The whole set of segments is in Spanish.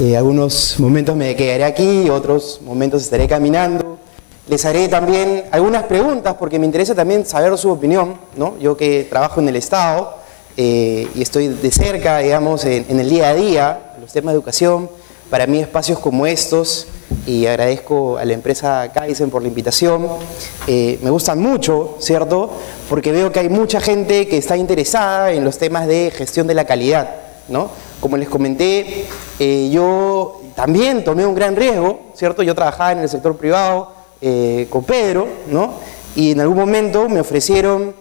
Algunos momentos me quedaré aquí, otros momentos estaré caminando. Les haré también algunas preguntas porque me interesa también saber su opinión, ¿no? Yo que trabajo en el Estado y estoy de cerca, digamos, en el día a día, los temas de educación, para mí espacios como estos, y agradezco a la empresa Kaizen por la invitación, me gustan mucho, ¿cierto? Porque veo que hay mucha gente que está interesada en los temas de gestión de la calidad, ¿no? Como les comenté, yo también tomé un gran riesgo, ¿cierto? Yo trabajaba en el sector privado con Pedro, ¿no? Y en algún momento me ofrecieron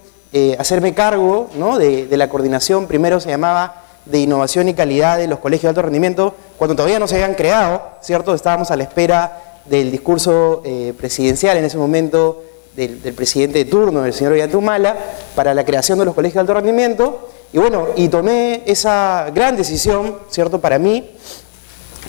hacerme cargo, ¿no? de la coordinación, primero se llamaba de innovación y calidad de los colegios de alto rendimiento, cuando todavía no se habían creado, ¿cierto? Estábamos a la espera del discurso presidencial en ese momento del presidente de turno, el señor Ollantumala, para la creación de los colegios de alto rendimiento. Y bueno, y tomé esa gran decisión, ¿cierto? Para mí,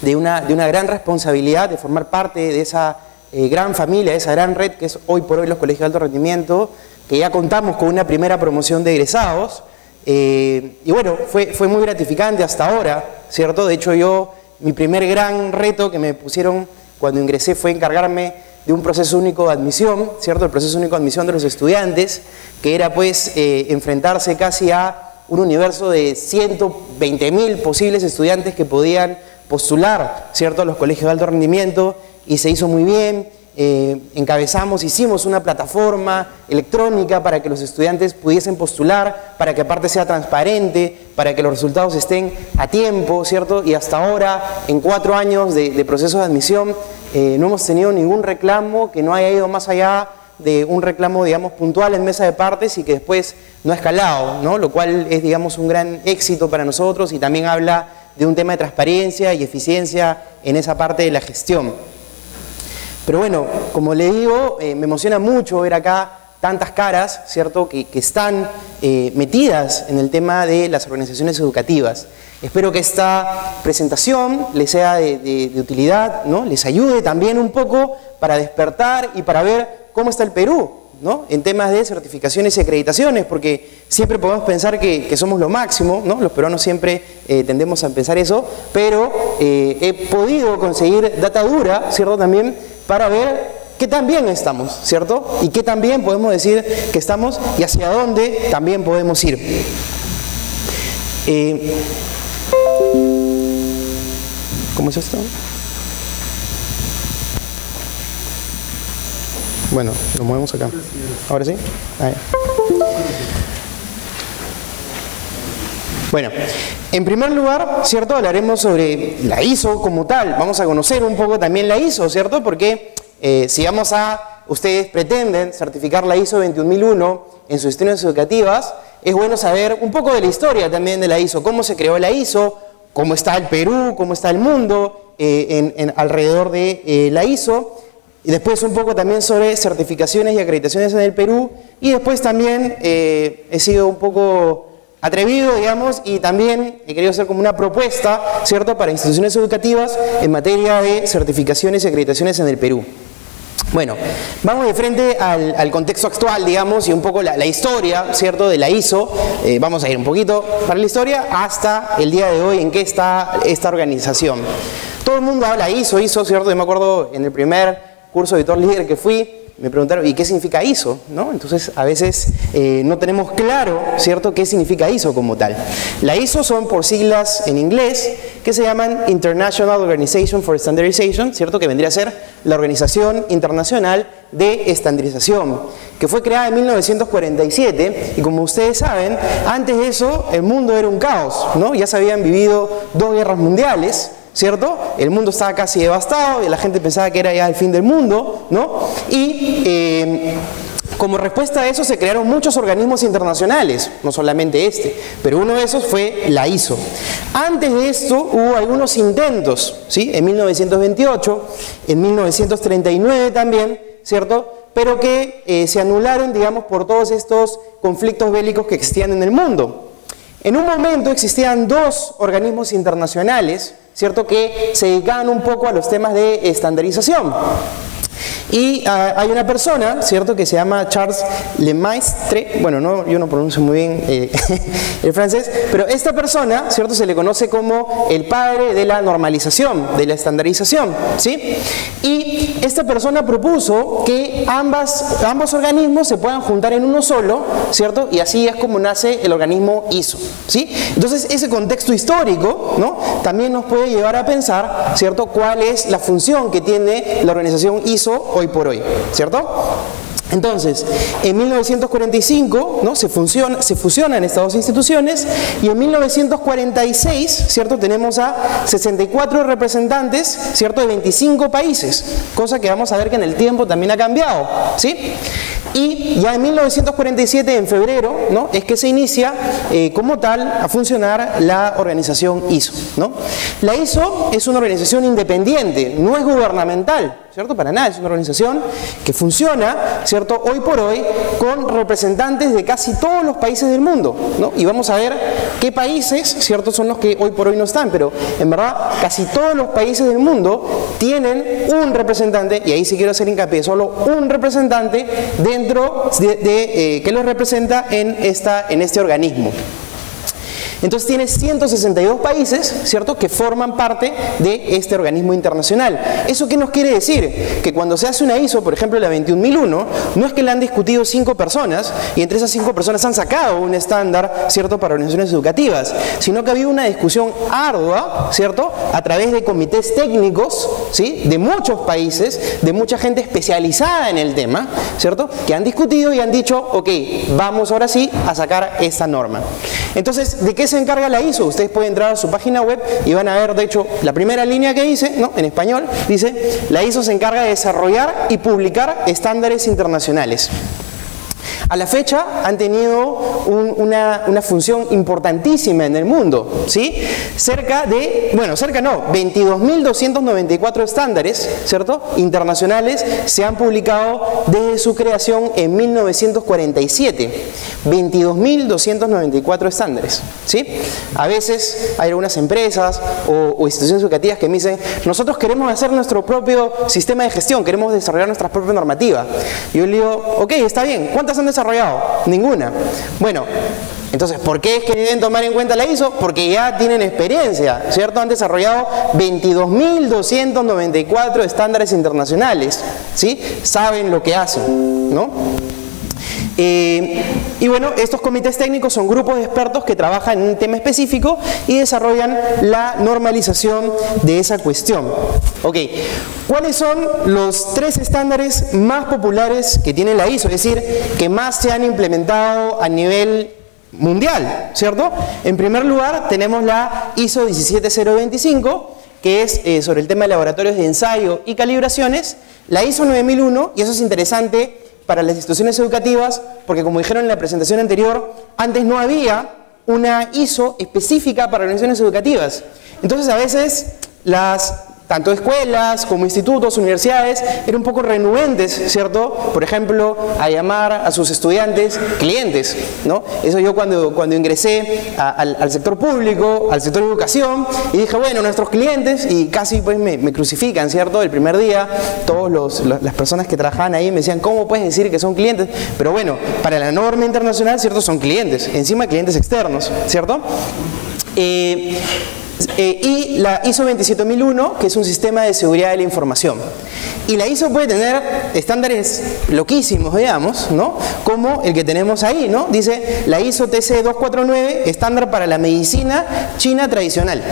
de una gran responsabilidad de formar parte de esa gran familia, de esa gran red que es hoy por hoy los colegios de alto rendimiento, que ya contamos con una primera promoción de egresados. Y bueno, fue muy gratificante hasta ahora, ¿cierto? De hecho mi primer gran reto que me pusieron cuando ingresé fue encargarme de un proceso único de admisión, ¿cierto? El proceso único de admisión de los estudiantes, que era pues enfrentarse casi a un universo de 120.000 posibles estudiantes que podían postular, ¿cierto?, a los colegios de alto rendimiento, y se hizo muy bien. Hicimos una plataforma electrónica para que los estudiantes pudiesen postular, para que aparte sea transparente, para que los resultados estén a tiempo, ¿cierto? Y hasta ahora, en 4 años de proceso de admisión, no hemos tenido ningún reclamo que no haya ido más allá de un reclamo, digamos, puntual en mesa de partes y que después no ha escalado, ¿no? Lo cual es, digamos, un gran éxito para nosotros y también habla de un tema de transparencia y eficiencia en esa parte de la gestión. Pero bueno, como le digo, me emociona mucho ver acá tantas caras, ¿cierto?, que están metidas en el tema de las organizaciones educativas. Espero que esta presentación les sea de utilidad, ¿no? Les ayude también un poco para despertar y para ver cómo está el Perú, ¿no?, en temas de certificaciones y acreditaciones, porque siempre podemos pensar que somos lo máximo, ¿no? Los peruanos siempre tendemos a pensar eso, pero he podido conseguir data dura, ¿cierto?, también para ver qué tan bien estamos, ¿cierto? Y qué tan bien podemos decir que estamos y hacia dónde también podemos ir. ¿Cómo es esto? Bueno, lo movemos acá. ¿Ahora sí? Ahí. Bueno, en primer lugar, ¿cierto?, hablaremos sobre la ISO como tal. Vamos a conocer un poco también la ISO, ¿cierto? Porque si ustedes pretenden certificar la ISO 21001 en sus gestiones educativas, es bueno saber un poco de la historia también de la ISO, cómo se creó la ISO, cómo está el Perú, cómo está el mundo alrededor de la ISO. Y después un poco también sobre certificaciones y acreditaciones en el Perú. Y después también he sido un poco atrevido, digamos, y también he querido hacer como una propuesta, ¿cierto?, para instituciones educativas en materia de certificaciones y acreditaciones en el Perú. Bueno, vamos de frente al contexto actual, digamos, y un poco la historia, ¿cierto?, de la ISO. Vamos a ir un poquito para la historia hasta el día de hoy en qué está esta organización. Todo el mundo habla ISO, ¿cierto? Yo me acuerdo en el primer curso de editor líder que fui, me preguntaron, ¿y qué significa ISO? ¿No? Entonces, a veces no tenemos claro, ¿cierto?, qué significa ISO como tal. La ISO son por siglas en inglés que se llaman International Organization for Standardization, ¿cierto?, que vendría a ser la Organización Internacional de Estandarización, que fue creada en 1947 y como ustedes saben, antes de eso el mundo era un caos, ¿no? Ya se habían vivido 2 guerras mundiales, ¿cierto? El mundo estaba casi devastado y la gente pensaba que era ya el fin del mundo, ¿no? Y como respuesta a eso se crearon muchos organismos internacionales, no solamente este, pero uno de esos fue la ISO. Antes de esto hubo algunos intentos, ¿sí?, en 1928, en 1939 también, ¿cierto?, pero que se anularon, digamos, por todos estos conflictos bélicos que existían en el mundo. En un momento existían 2 organismos internacionales, ¿cierto?, que se dedicaban un poco a los temas de estandarización. Y hay una persona, ¿cierto?, que se llama Charles Lemaistre. Bueno, no, yo no pronuncio muy bien el francés, pero esta persona, ¿cierto?, se le conoce como el padre de la normalización, de la estandarización, ¿sí? Y esta persona propuso que ambos organismos se puedan juntar en uno solo, ¿cierto? Y así es como nace el organismo ISO, ¿sí? Entonces, ese contexto histórico, ¿no?, también nos puede llevar a pensar, ¿cierto?, cuál es la función que tiene la organización ISO hoy por hoy, ¿cierto? Entonces, en 1945, ¿no?, se fusionan estas dos instituciones, y en 1946, ¿cierto?, tenemos a 64 representantes, ¿cierto?, de 25 países, cosa que vamos a ver que en el tiempo también ha cambiado, ¿sí? Y ya en 1947, en febrero, ¿no?, es que se inicia como tal a funcionar la organización ISO, ¿no? La ISO es una organización independiente, no es gubernamental, ¿cierto? Para nada, es una organización que funciona, ¿cierto?, hoy por hoy con representantes de casi todos los países del mundo, ¿no? Y vamos a ver qué países, ¿cierto?, son los que hoy por hoy no están, pero en verdad casi todos los países del mundo tienen un representante, y ahí sí quiero hacer hincapié, solo un representante dentro que los representa en este organismo. Entonces tiene 162 países, ¿cierto?, que forman parte de este organismo internacional. ¿Eso qué nos quiere decir? Que cuando se hace una ISO, por ejemplo la 21001, no es que la han discutido 5 personas y entre esas 5 personas han sacado un estándar, ¿cierto?, para organizaciones educativas, sino que ha habido una discusión ardua, ¿cierto?, a través de comités técnicos, ¿sí?, de muchos países, de mucha gente especializada en el tema, ¿cierto?, que han discutido y han dicho, ok, vamos ahora sí a sacar esta norma. Entonces, ¿de qué se encarga la ISO? Ustedes pueden entrar a su página web y van a ver, de hecho, la primera línea que dice, ¿no?, en español, dice: la ISO se encarga de desarrollar y publicar estándares internacionales. A la fecha han tenido una función importantísima en el mundo, ¿sí? 22.294 estándares, ¿cierto?, internacionales se han publicado desde su creación en 1947. 22.294 estándares, ¿sí? A veces hay algunas empresas o instituciones educativas que me dicen: nosotros queremos hacer nuestro propio sistema de gestión, queremos desarrollar nuestra propia normativa. Y yo le digo: ok, está bien, ¿cuántas han desarrollado? Ninguna. Bueno, entonces, ¿por qué es que deben tomar en cuenta la ISO? Porque ya tienen experiencia, ¿cierto? Han desarrollado 22.294 estándares internacionales, ¿sí? Saben lo que hacen, ¿no? Y bueno, estos comités técnicos son grupos de expertos que trabajan en un tema específico y desarrollan la normalización de esa cuestión. Ok, ¿cuáles son los 3 estándares más populares que tiene la ISO? Es decir, que más se han implementado a nivel mundial, ¿cierto? En primer lugar tenemos la ISO 17025, que es sobre el tema de laboratorios de ensayo y calibraciones, la ISO 9001, y eso es interesante para las instituciones educativas, porque como dijeron en la presentación anterior, antes no había una ISO específica para organizaciones educativas. Entonces a veces tanto escuelas como institutos, universidades, eran un poco renuentes, ¿cierto?, por ejemplo, a llamar a sus estudiantes clientes, ¿no? Eso yo cuando ingresé al sector público, al sector de educación, y dije, bueno, nuestros clientes, y casi pues me crucifican, ¿cierto? El primer día, las personas que trabajaban ahí me decían: ¿cómo puedes decir que son clientes? Pero bueno, para la norma internacional, ¿cierto?, son clientes, encima clientes externos, ¿cierto? Y la ISO 27001, que es un sistema de seguridad de la información. Y la ISO puede tener estándares loquísimos, digamos, ¿no?, como el que tenemos ahí, ¿no? Dice la ISO TC 249, estándar para la medicina china tradicional.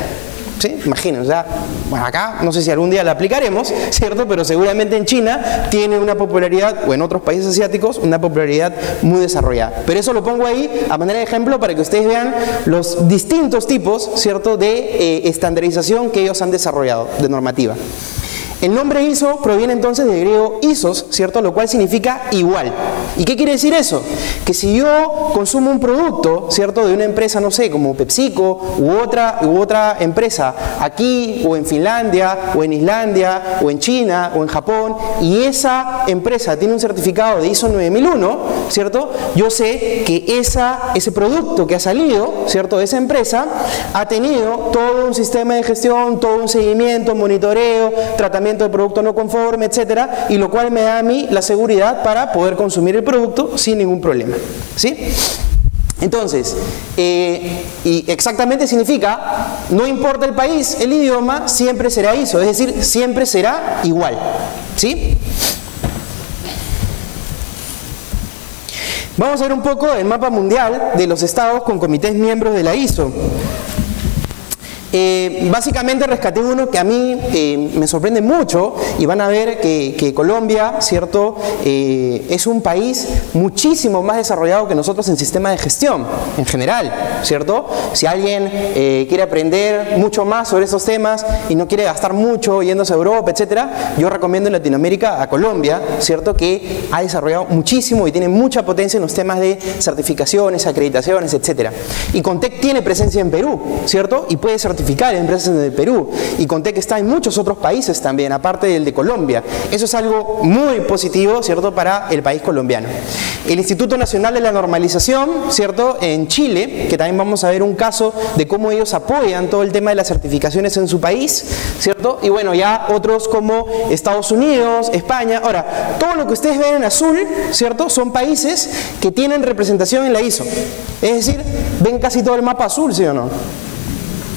¿Sí? Imaginen, o sea, bueno, acá no sé si algún día la aplicaremos, ¿cierto? Pero seguramente en China tiene una popularidad, o en otros países asiáticos, una popularidad muy desarrollada. Pero eso lo pongo ahí a manera de ejemplo para que ustedes vean los distintos tipos, ¿cierto?, de estandarización que ellos han desarrollado, de normativa. El nombre ISO proviene entonces del griego isos, ¿cierto?, lo cual significa igual. ¿Y qué quiere decir eso? Que si yo consumo un producto, ¿cierto?, de una empresa, no sé, como PepsiCo u otra empresa, aquí o en Finlandia o en Islandia o en China o en Japón, y esa empresa tiene un certificado de ISO 9001, ¿cierto?, yo sé que ese producto que ha salido, ¿cierto?, de esa empresa ha tenido todo un sistema de gestión, todo un seguimiento, monitoreo, tratamiento tratamiento de producto no conforme, etcétera, y lo cual me da a mí la seguridad para poder consumir el producto sin ningún problema, ¿sí? Entonces, y exactamente significa, no importa el país, el idioma, siempre será ISO, es decir, siempre será igual, ¿sí? Vamos a ver un poco el mapa mundial de los estados con comités miembros de la ISO. Básicamente rescaté uno que a mí me sorprende mucho, y van a ver que Colombia, ¿cierto?, es un país muchísimo más desarrollado que nosotros en sistema de gestión en general, ¿cierto? Si alguien quiere aprender mucho más sobre esos temas y no quiere gastar mucho yéndose a Europa, etcétera, yo recomiendo en Latinoamérica a Colombia, ¿cierto?, que ha desarrollado muchísimo y tiene mucha potencia en los temas de certificaciones, acreditaciones, etcétera. Y Contec tiene presencia en Perú, ¿cierto?, y puede certificar empresas en el Perú, y Contec está en muchos otros países también, aparte del de Colombia. Eso es algo muy positivo, ¿cierto?, para el país colombiano. El Instituto Nacional de la Normalización, ¿cierto?, en Chile, que también vamos a ver un caso de cómo ellos apoyan todo el tema de las certificaciones en su país, ¿cierto? Y bueno, ya otros como Estados Unidos, España. Ahora, todo lo que ustedes ven en azul, ¿cierto?, son países que tienen representación en la ISO. Es decir, ven casi todo el mapa azul, ¿sí o no?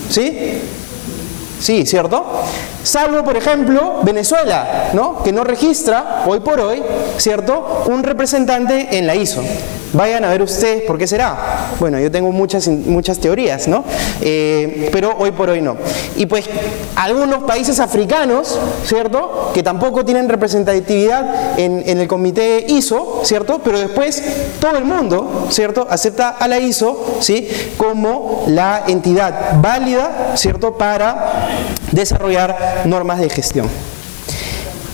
¿Sí? Sí, ¿cierto? Salvo, por ejemplo, Venezuela, ¿no?, que no registra, hoy por hoy, ¿cierto?, un representante en la ISO. Vayan a ver ustedes por qué será. Bueno, yo tengo muchas teorías, ¿no? Pero hoy por hoy no. Y pues algunos países africanos, ¿cierto?, que tampoco tienen representatividad en el comité ISO, ¿cierto?, pero después todo el mundo, ¿cierto?, acepta a la ISO, ¿sí?, como la entidad válida, ¿cierto?, para desarrollar normas de gestión.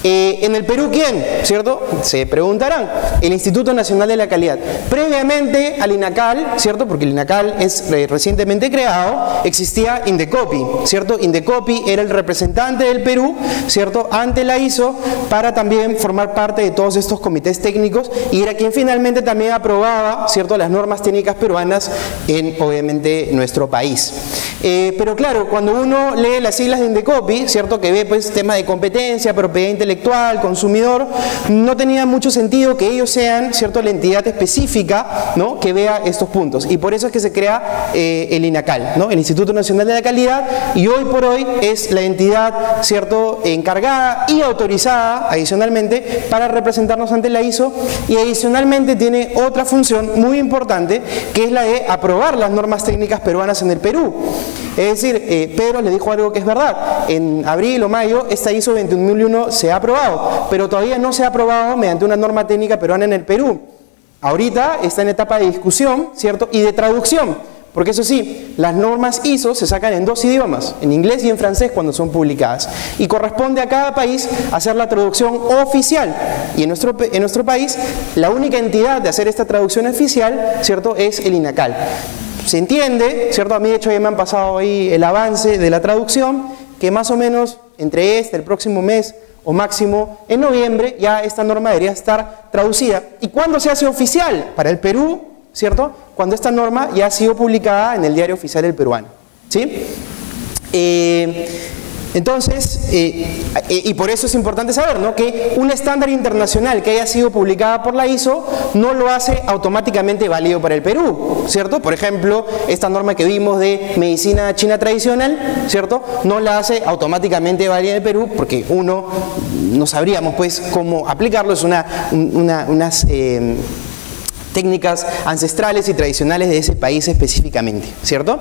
En el Perú, ¿quién? ¿Cierto? Se preguntarán. El Instituto Nacional de la Calidad. Previamente al INACAL, ¿cierto?, porque el INACAL es recientemente creado, existía Indecopi, ¿cierto? Indecopi era el representante del Perú, ¿cierto?, ante la ISO, para también formar parte de todos estos comités técnicos, y era quien finalmente también aprobaba, ¿cierto?, las normas técnicas peruanas en, obviamente, nuestro país. Pero claro, cuando uno lee las siglas de Indecopi, ¿cierto?, que ve pues tema de competencia, propiedad intelectual, consumidor, no tenía mucho sentido que ellos sean, ¿cierto?, la entidad específica, ¿no?, que vea estos puntos, y por eso es que se crea el INACAL, ¿no?, el Instituto Nacional de la Calidad, y hoy por hoy es la entidad, ¿cierto?, encargada y autorizada adicionalmente para representarnos ante la ISO, y adicionalmente tiene otra función muy importante, que es la de aprobar las normas técnicas peruanas en el Perú. Es decir, Pedro le dijo algo que es verdad. En abril o mayo esta ISO 21001 se ha aprobado, pero todavía no se ha aprobado mediante una norma técnica peruana en el Perú. Ahorita está en etapa de discusión, ¿cierto?, y de traducción, porque eso sí, las normas ISO se sacan en dos idiomas, en inglés y en francés cuando son publicadas, y corresponde a cada país hacer la traducción oficial, y en nuestro país la única entidad de hacer esta traducción oficial, ¿cierto?, es el INACAL. Se entiende, ¿cierto? A mí de hecho ya me han pasado ahí el avance de la traducción, que más o menos entre el próximo mes o máximo en noviembre ya esta norma debería estar traducida. ¿Y cuándo se hace oficial? Para el Perú, ¿cierto?, cuando esta norma ya ha sido publicada en el Diario Oficial del Peruano, ¿sí? Entonces, y por eso es importante saber, ¿no?, que un estándar internacional que haya sido publicada por la ISO no lo hace automáticamente válido para el Perú, ¿cierto? Por ejemplo, esta norma que vimos de medicina china tradicional, ¿cierto?, no la hace automáticamente válida en el Perú, porque uno no sabríamos pues cómo aplicarlo, es unas técnicas ancestrales y tradicionales de ese país específicamente, ¿cierto?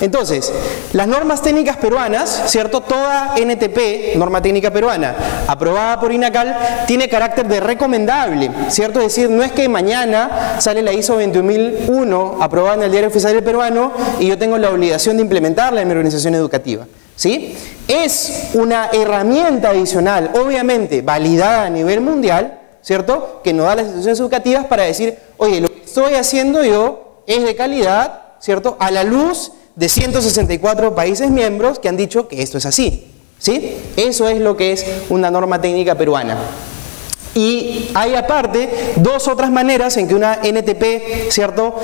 Entonces, las normas técnicas peruanas, ¿cierto?, toda NTP, norma técnica peruana, aprobada por INACAL, tiene carácter de recomendable, ¿cierto? Es decir, no es que mañana sale la ISO 21001 aprobada en el Diario Oficial del Peruano y yo tengo la obligación de implementarla en mi organización educativa, ¿sí? Es una herramienta adicional, obviamente validada a nivel mundial, ¿cierto?, que nos da las instituciones educativas para decir, oye, lo que estoy haciendo yo es de calidad, ¿cierto?, a la luz de 164 países miembros que han dicho que esto es así, ¿sí? Eso es lo que es una norma técnica peruana. Y hay aparte dos otras maneras en que una NTP, ¿cierto?,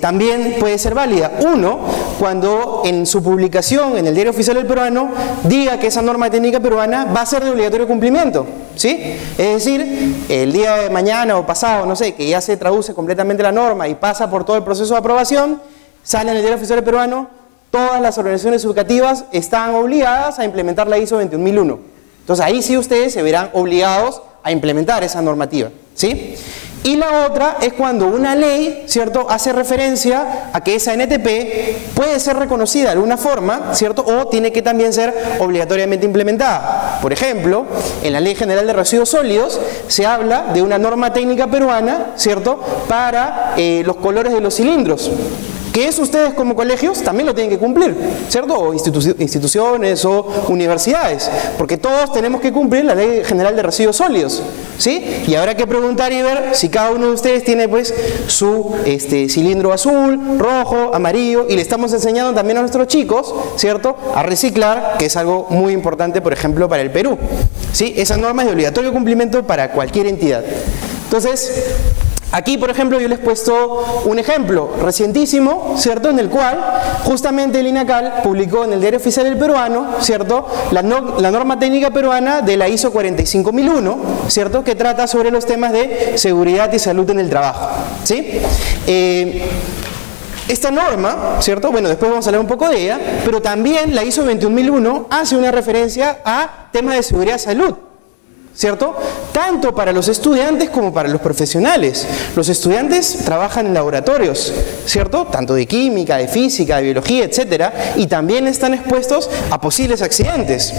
también puede ser válida. Uno, cuando en su publicación en el Diario Oficial del Peruano diga que esa norma técnica peruana va a ser de obligatorio cumplimiento, ¿sí? Es decir, el día de mañana o pasado, no sé, que ya se traduce completamente la norma y pasa por todo el proceso de aprobación, sale en el Diario Oficial del Peruano, todas las organizaciones educativas están obligadas a implementar la ISO 21001. Entonces ahí sí ustedes se verán obligados a implementar esa normativa, ¿sí? Y la otra es cuando una ley, ¿cierto?, hace referencia a que esa NTP puede ser reconocida de alguna forma, ¿cierto?, o tiene que también ser obligatoriamente implementada. Por ejemplo, en la Ley General de Residuos Sólidos se habla de una norma técnica peruana, ¿cierto?, para los colores de los cilindros, que eso ustedes como colegios también lo tienen que cumplir, ¿cierto? O instituciones o universidades, porque todos tenemos que cumplir la Ley General de Residuos Sólidos, ¿sí? Y habrá que preguntar y ver si cada uno de ustedes tiene pues su cilindro azul, rojo, amarillo, y le estamos enseñando también a nuestros chicos, ¿cierto?, a reciclar, que es algo muy importante, por ejemplo, para el Perú, ¿sí? Esa norma es de obligatorio cumplimiento para cualquier entidad. Entonces, aquí, por ejemplo, yo les he puesto un ejemplo recientísimo, ¿cierto?, en el cual justamente el INACAL publicó en el Diario Oficial del Peruano, ¿cierto?, la norma técnica peruana de la ISO 45001, ¿cierto?, que trata sobre los temas de seguridad y salud en el trabajo, ¿sí? Esta norma, ¿cierto?, bueno, después vamos a hablar un poco de ella, pero también la ISO 21001 hace una referencia a temas de seguridad y salud, ¿cierto?, tanto para los estudiantes como para los profesionales. Los estudiantes trabajan en laboratorios, ¿cierto?, tanto de química, de física, de biología, etcétera, y también están expuestos a posibles accidentes.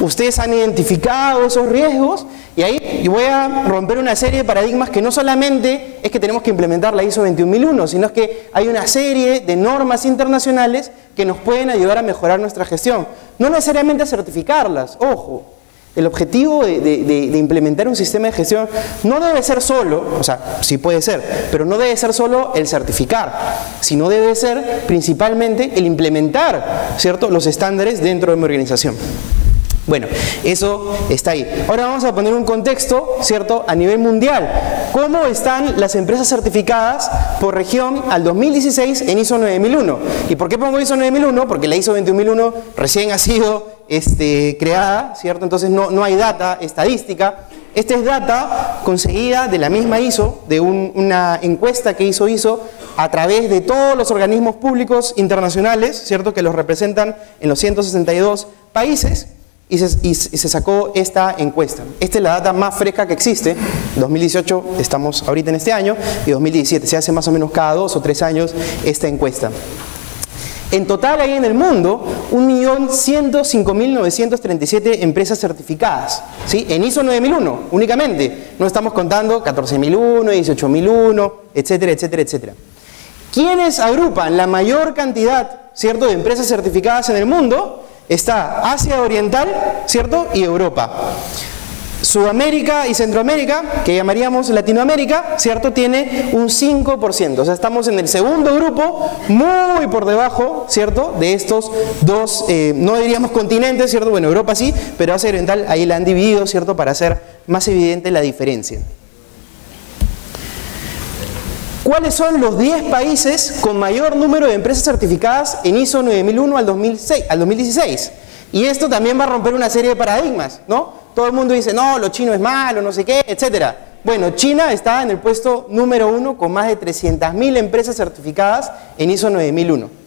Ustedes han identificado esos riesgos y ahí voy a romper una serie de paradigmas que no solamente es que tenemos que implementar la ISO 21001, sino es que hay una serie de normas internacionales que nos pueden ayudar a mejorar nuestra gestión. No necesariamente a certificarlas, ojo. El objetivo de implementar un sistema de gestión no debe ser solo, o sea, sí puede ser, pero no debe ser solo el certificar, sino debe ser principalmente el implementar, ¿cierto?, los estándares dentro de mi organización. Bueno, eso está ahí. Ahora vamos a poner un contexto, ¿cierto?, a nivel mundial. ¿Cómo están las empresas certificadas por región al 2016 en ISO 9001? ¿Y por qué pongo ISO 9001? Porque la ISO 21001 recién ha sido creada, ¿cierto? Entonces no hay data estadística. Esta es data conseguida de la misma ISO, de una encuesta que hizo ISO a través de todos los organismos públicos internacionales, ¿cierto?, que los representan en los 162 países. Y se sacó esta encuesta. Esta es la data más fresca que existe. 2018, estamos ahorita en este año, y 2017. Se hace más o menos cada 2 o 3 años esta encuesta. En total hay en el mundo 1.105.937 empresas certificadas, ¿sí?, en ISO 9001 únicamente. No estamos contando 14.001, 18.001, etcétera, etcétera, etcétera. ¿Quiénes agrupan la mayor cantidad, ¿cierto?, de empresas certificadas en el mundo? Está Asia Oriental, ¿cierto?, y Europa. Sudamérica y Centroamérica, que llamaríamos Latinoamérica, ¿cierto?, tiene un 5%. O sea, estamos en el segundo grupo, muy por debajo, ¿cierto?, de estos dos, no diríamos continentes, ¿cierto? Bueno, Europa sí, pero Asia Oriental ahí la han dividido, ¿cierto?, para hacer más evidente la diferencia. ¿Cuáles son los 10 países con mayor número de empresas certificadas en ISO 9001 al 2016? Y esto también va a romper una serie de paradigmas, ¿no? Todo el mundo dice, no, lo chino es malo, no sé qué, etcétera. Bueno, China está en el puesto número 1 con más de 300.000 empresas certificadas en ISO 9001.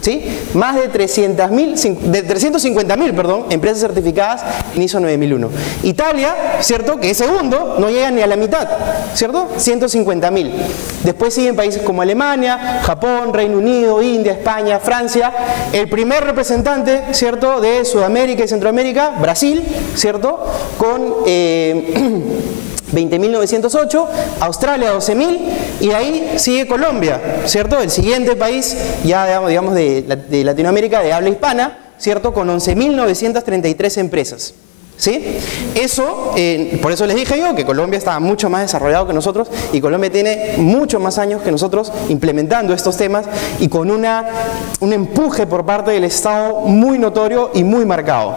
¿Sí? Más de 350.000, perdón, empresas certificadas en ISO 9001. Italia, ¿cierto?, que es segundo, no llega ni a la mitad, ¿cierto? 150.000. Después siguen países como Alemania, Japón, Reino Unido, India, España, Francia. El primer representante, ¿cierto?, de Sudamérica y Centroamérica, Brasil, ¿cierto?, con 20.908, Australia 12.000, y de ahí sigue Colombia, ¿cierto?, el siguiente país ya digamos de Latinoamérica de habla hispana, ¿cierto?, con 11.933 empresas, ¿sí? Eso, por eso les dije yo que Colombia estaba mucho más desarrollado que nosotros, y Colombia tiene mucho más años que nosotros implementando estos temas y con un empuje por parte del Estado muy notorio y muy marcado.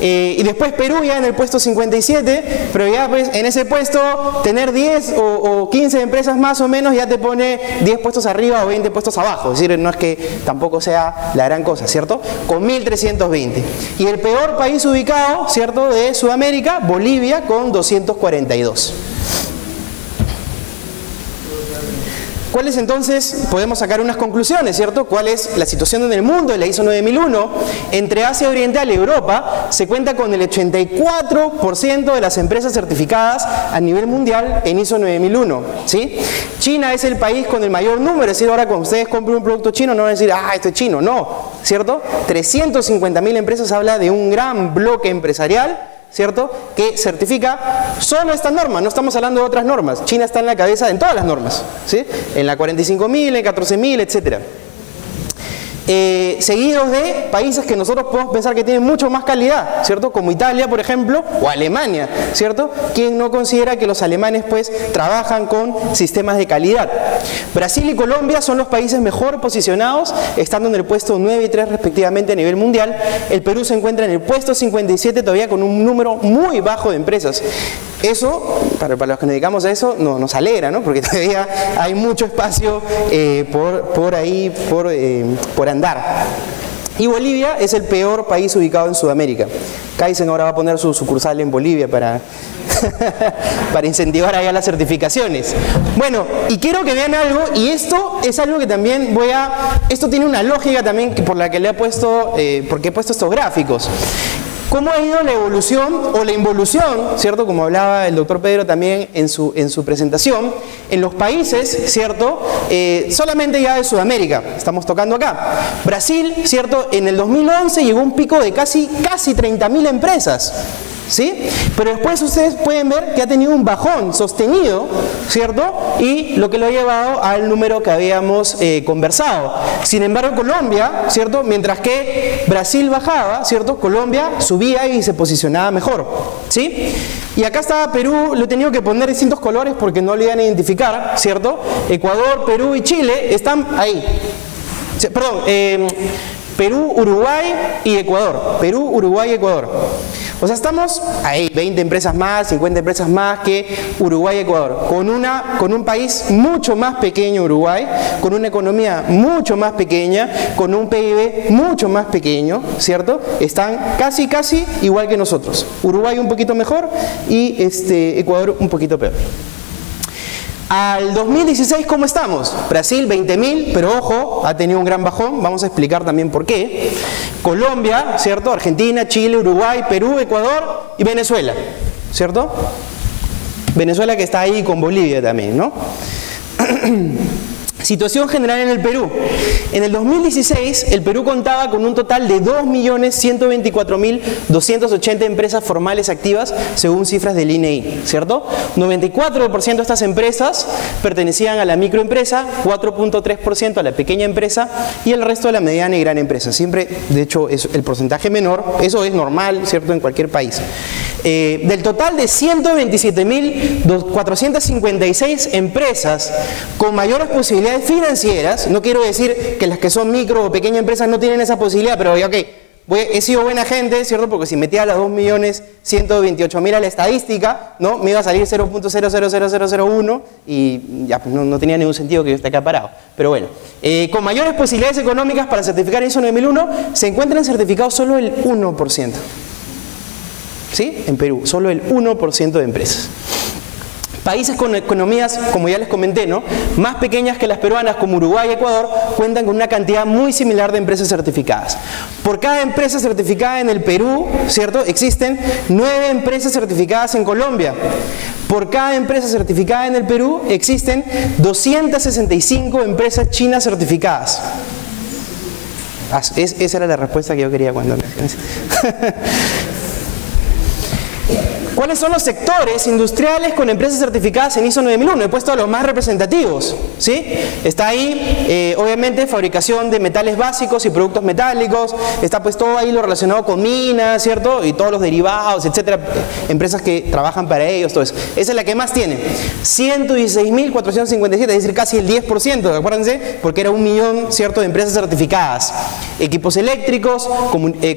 Y después Perú ya en el puesto 57, pero ya pues en ese puesto tener 10 o 15 empresas más o menos ya te pone 10 puestos arriba o 20 puestos abajo. Es decir, no es que tampoco sea la gran cosa, ¿cierto? Con 1320. Y el peor país ubicado, ¿cierto?, de Sudamérica, Bolivia, con 242. ¿Cuáles entonces? Podemos sacar unas conclusiones, ¿cierto? ¿Cuál es la situación en el mundo de la ISO 9001? Entre Asia Oriental y Europa se cuenta con el 84% de las empresas certificadas a nivel mundial en ISO 9001, ¿sí? China es el país con el mayor número, es decir, ahora cuando ustedes compren un producto chino no van a decir, ah, esto es chino, no, ¿cierto? 350.000 empresas, habla de un gran bloque empresarial, ¿cierto?, que certifica solo esta norma, no estamos hablando de otras normas. China está en la cabeza en todas las normas, ¿sí? En la 45.000, en 14.000, etcétera. Seguidos de países que nosotros podemos pensar que tienen mucho más calidad, ¿cierto? Como Italia, por ejemplo, o Alemania, ¿cierto? ¿Quién no considera que los alemanes, pues, trabajan con sistemas de calidad? Brasil y Colombia son los países mejor posicionados, estando en el puesto 9 y 3 respectivamente a nivel mundial. El Perú se encuentra en el puesto 57 todavía con un número muy bajo de empresas. Eso, para los que nos dedicamos a eso, nos alegra, ¿no? Porque todavía hay mucho espacio por ahí, por andar. Y Bolivia es el peor país ubicado en Sudamérica. Kaizen ahora va a poner su sucursal en Bolivia para incentivar allá las certificaciones. Bueno, y quiero que vean algo, y esto es algo que también esto tiene una lógica también por la que le he puesto, porque he puesto estos gráficos. ¿Cómo ha ido la evolución o la involución, ¿cierto?, como hablaba el doctor Pedro también en su presentación, en los países, ¿cierto?, solamente ya de Sudamérica, estamos tocando acá. Brasil, ¿cierto?, en el 2011 llegó a un pico de casi 30.000 empresas, ¿sí? Pero después ustedes pueden ver que ha tenido un bajón sostenido, ¿cierto? Y lo que lo ha llevado al número que habíamos conversado. Sin embargo, Colombia, ¿cierto?, mientras que Brasil bajaba, ¿cierto?, Colombia subía y se posicionaba mejor, ¿sí? Y acá está Perú, lo he tenido que poner distintos colores porque no lo iban a identificar, ¿cierto? Ecuador, Perú y Chile están ahí. Perdón, Perú, Uruguay y Ecuador. Perú, Uruguay y Ecuador. O sea, estamos ahí, 20 empresas más, 50 empresas más que Uruguay y Ecuador, con un país mucho más pequeño, Uruguay, con una economía mucho más pequeña, con un PIB mucho más pequeño, ¿cierto? Están casi igual que nosotros. Uruguay un poquito mejor y Ecuador un poquito peor. Al 2016, ¿cómo estamos? Brasil, 20.000, pero ojo, ha tenido un gran bajón, vamos a explicar también por qué. Colombia, ¿cierto? Argentina, Chile, Uruguay, Perú, Ecuador y Venezuela, ¿cierto? Venezuela que está ahí con Bolivia también, ¿no? Situación general en el Perú. En el 2016, el Perú contaba con un total de 2.124.280 empresas formales activas, según cifras del INEI, ¿cierto? 94% de estas empresas pertenecían a la microempresa, 4.3% a la pequeña empresa y el resto a la mediana y gran empresa. Siempre, de hecho, es el porcentaje menor, eso es normal, ¿cierto?, en cualquier país. Del total de 127.456 empresas con mayores posibilidades financieras, no quiero decir que las que son micro o pequeñas empresas no tienen esa posibilidad, pero ok, he sido buena gente, ¿cierto? Porque si metía las 2.128.000 a la estadística, ¿no?, me iba a salir 0.000001 y ya pues no tenía ningún sentido que yo esté acá parado. Pero bueno, con mayores posibilidades económicas para certificar ISO 9001 se encuentran certificados solo el 1%. ¿Sí? En Perú, solo el 1% de empresas. Países con economías, como ya les comenté, ¿no?, más pequeñas que las peruanas, como Uruguay y Ecuador, cuentan con una cantidad muy similar de empresas certificadas. Por cada empresa certificada en el Perú, ¿cierto?, existen 9 empresas certificadas en Colombia. Por cada empresa certificada en el Perú, existen 265 empresas chinas certificadas. Esa era la respuesta que yo quería cuando me hacían eso. ¿Cuáles son los sectores industriales con empresas certificadas en ISO 9001? He puesto a los más representativos, ¿sí? Está ahí, obviamente, fabricación de metales básicos y productos metálicos, está pues todo ahí lo relacionado con minas, ¿cierto? Y todos los derivados, etcétera, empresas que trabajan para ellos, todo eso. Esa es la que más tiene. 116.457, es decir, casi el 10%, acuérdense, porque era 1 millón, ¿cierto?, de empresas certificadas. Equipos eléctricos,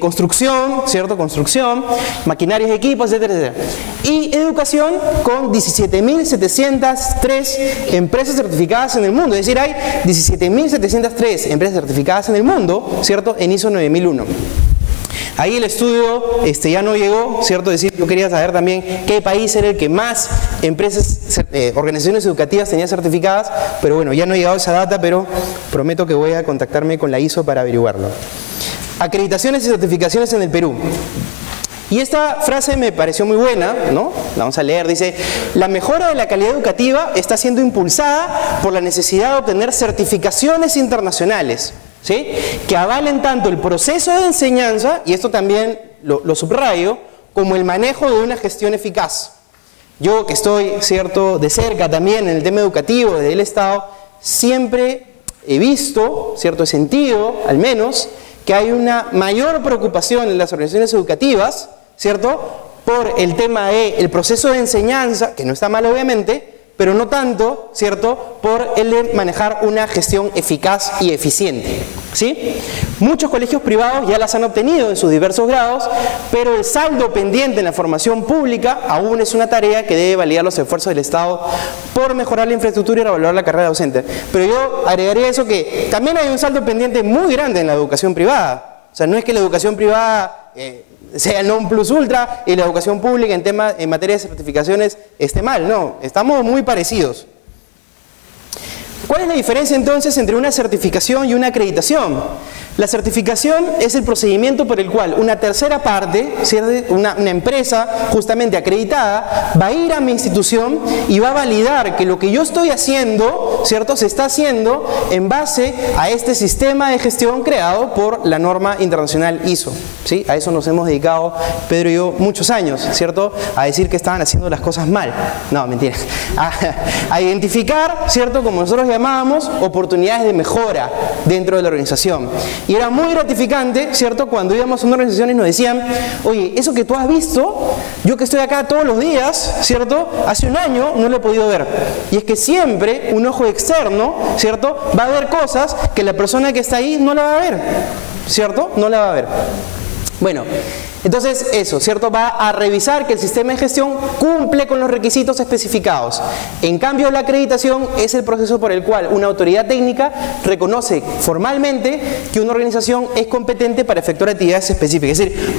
construcción, ¿cierto?, construcción, maquinarias y equipos, etcétera, etcétera. Y educación con 17.703 empresas certificadas en el mundo, es decir, hay 17.703 empresas certificadas en el mundo, ¿cierto?, en ISO 9001. Ahí el estudio ya no llegó, ¿cierto? Es decir, yo quería saber también qué país era el que más empresas, organizaciones educativas tenía certificadas, pero bueno, ya no ha llegado esa data, pero prometo que voy a contactarme con la ISO para averiguarlo. Acreditaciones y certificaciones en el Perú. Y esta frase me pareció muy buena, ¿no? La vamos a leer, dice: la mejora de la calidad educativa está siendo impulsada por la necesidad de obtener certificaciones internacionales, ¿sí?, que avalen tanto el proceso de enseñanza, y esto también lo subrayo, como el manejo de una gestión eficaz. Yo que estoy, ¿cierto?, de cerca también en el tema educativo desde el Estado, siempre he visto, ¿cierto?, he sentido, al menos, que hay una mayor preocupación en las organizaciones educativas, ¿cierto?, por el tema del proceso de enseñanza, que no está mal obviamente, pero no tanto, ¿cierto?, por el de manejar una gestión eficaz y eficiente, ¿sí? Muchos colegios privados ya las han obtenido en sus diversos grados, pero el saldo pendiente en la formación pública aún es una tarea que debe validar los esfuerzos del Estado por mejorar la infraestructura y revalorar la carrera docente. Pero yo agregaría eso, que también hay un saldo pendiente muy grande en la educación privada. O sea, no es que la educación privada sea el non plus ultra y la educación pública en materia de certificaciones esté mal, no, estamos muy parecidos. ¿Cuál es la diferencia entonces entre una certificación y una acreditación? La certificación es el procedimiento por el cual una tercera parte, una empresa justamente acreditada, va a ir a mi institución y va a validar que lo que yo estoy haciendo, ¿cierto?, se está haciendo en base a este sistema de gestión creado por la norma internacional ISO, ¿sí? A eso nos hemos dedicado Pedro y yo muchos años, ¿cierto?, a decir que estaban haciendo las cosas mal. No, mentira. A identificar, ¿cierto?, como nosotros llamábamos, oportunidades de mejora dentro de la organización. Y era muy gratificante, ¿cierto?, cuando íbamos a una organización y nos decían: oye, eso que tú has visto, yo que estoy acá todos los días, ¿cierto?, hace un año no lo he podido ver. Y es que siempre un ojo externo, ¿cierto?, va a ver cosas que la persona que está ahí no la va a ver, ¿cierto?, no la va a ver. Bueno, entonces eso, ¿cierto?, va a revisar que el sistema de gestión cumple con los requisitos especificados. En cambio, la acreditación es el proceso por el cual una autoridad técnica reconoce formalmente que una organización es competente para efectuar actividades específicas. Es decir,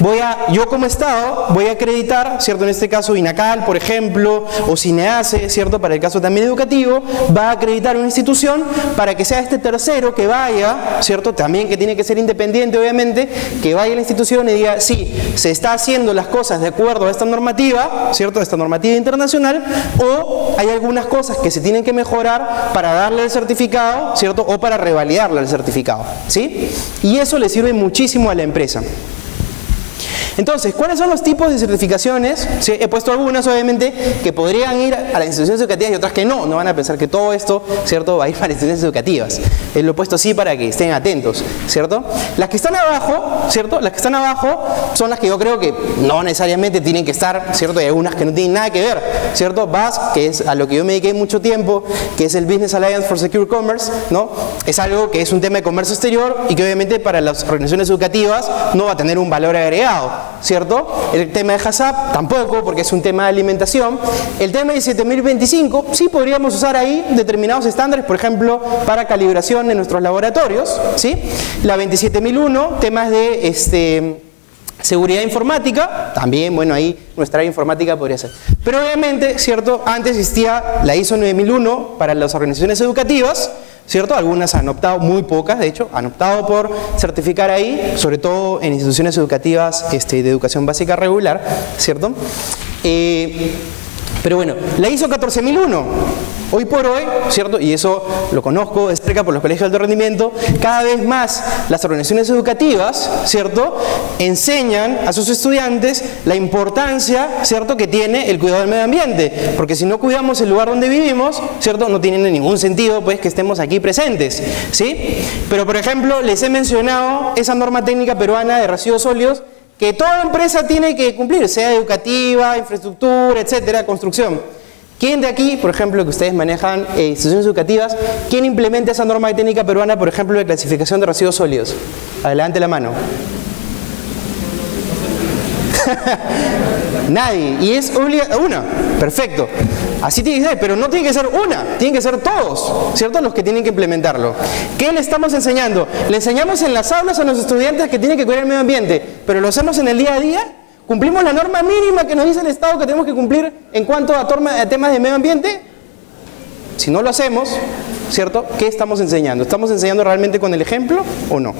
yo como Estado voy a acreditar, ¿cierto?, en este caso INACAL, por ejemplo, o CINEACE, ¿cierto?, para el caso también educativo, va a acreditar una institución para que sea este tercero que vaya, ¿cierto?, también que tiene que ser independiente obviamente, que vaya a la institución y diga: sí, se está haciendo las cosas de acuerdo a esta normativa, ¿cierto?, esta normativa internacional, o hay algunas cosas que se tienen que mejorar para darle el certificado, ¿cierto?, o para revalidarle el certificado, ¿sí? Y eso le sirve muchísimo a la empresa. Entonces, ¿cuáles son los tipos de certificaciones? Sí, he puesto algunas, obviamente, que podrían ir a las instituciones educativas y otras que no. No van a pensar que todo esto, ¿cierto?, va a ir para las instituciones educativas. Lo he puesto así para que estén atentos, ¿cierto? Las que están abajo, ¿cierto? Las que están abajo son las que yo creo que no necesariamente tienen que estar, ¿cierto? Hay algunas que no tienen nada que ver, ¿cierto? BAS, que es a lo que yo me dediqué mucho tiempo, que es el Business Alliance for Secure Commerce, ¿no? Es algo que es un tema de comercio exterior y que obviamente para las organizaciones educativas no va a tener un valor agregado, ¿cierto? El tema de HACCP tampoco, porque es un tema de alimentación. El tema de 7025 sí podríamos usar ahí determinados estándares, por ejemplo, para calibración en nuestros laboratorios, ¿sí? La 27001, temas de seguridad informática, también, bueno, ahí nuestra área informática podría ser. Pero obviamente, ¿cierto?, antes existía la ISO 9001 para las organizaciones educativas, ¿cierto? Algunas han optado, muy pocas de hecho, han optado por certificar ahí, sobre todo en instituciones educativas de educación básica regular, ¿cierto? Pero bueno, la ISO 14001, hoy por hoy, ¿cierto? Y eso lo conozco de cerca por los colegios de alto rendimiento, cada vez más las organizaciones educativas, ¿cierto?, enseñan a sus estudiantes la importancia, ¿cierto?, que tiene el cuidado del medio ambiente, porque si no cuidamos el lugar donde vivimos, ¿cierto?, no tiene ningún sentido, pues, que estemos aquí presentes, ¿sí? Pero, por ejemplo, les he mencionado esa norma técnica peruana de residuos sólidos que toda empresa tiene que cumplir, sea educativa, infraestructura, etcétera, construcción. ¿Quién de aquí, por ejemplo, que ustedes manejan instituciones educativas, quién implementa esa norma técnica peruana, por ejemplo, de clasificación de residuos sólidos? Adelante la mano. Nadie. Y es una. Perfecto. Así tiene que ser, pero no tiene que ser una, tienen que ser todos, ¿cierto? Los que tienen que implementarlo. ¿Qué le estamos enseñando? Le enseñamos en las aulas a los estudiantes que tienen que cuidar el medio ambiente, pero lo hacemos en el día a día. ¿Cumplimos la norma mínima que nos dice el Estado que tenemos que cumplir en cuanto a temas de medio ambiente? Si no lo hacemos, ¿cierto? ¿Qué estamos enseñando? ¿Estamos enseñando realmente con el ejemplo o no?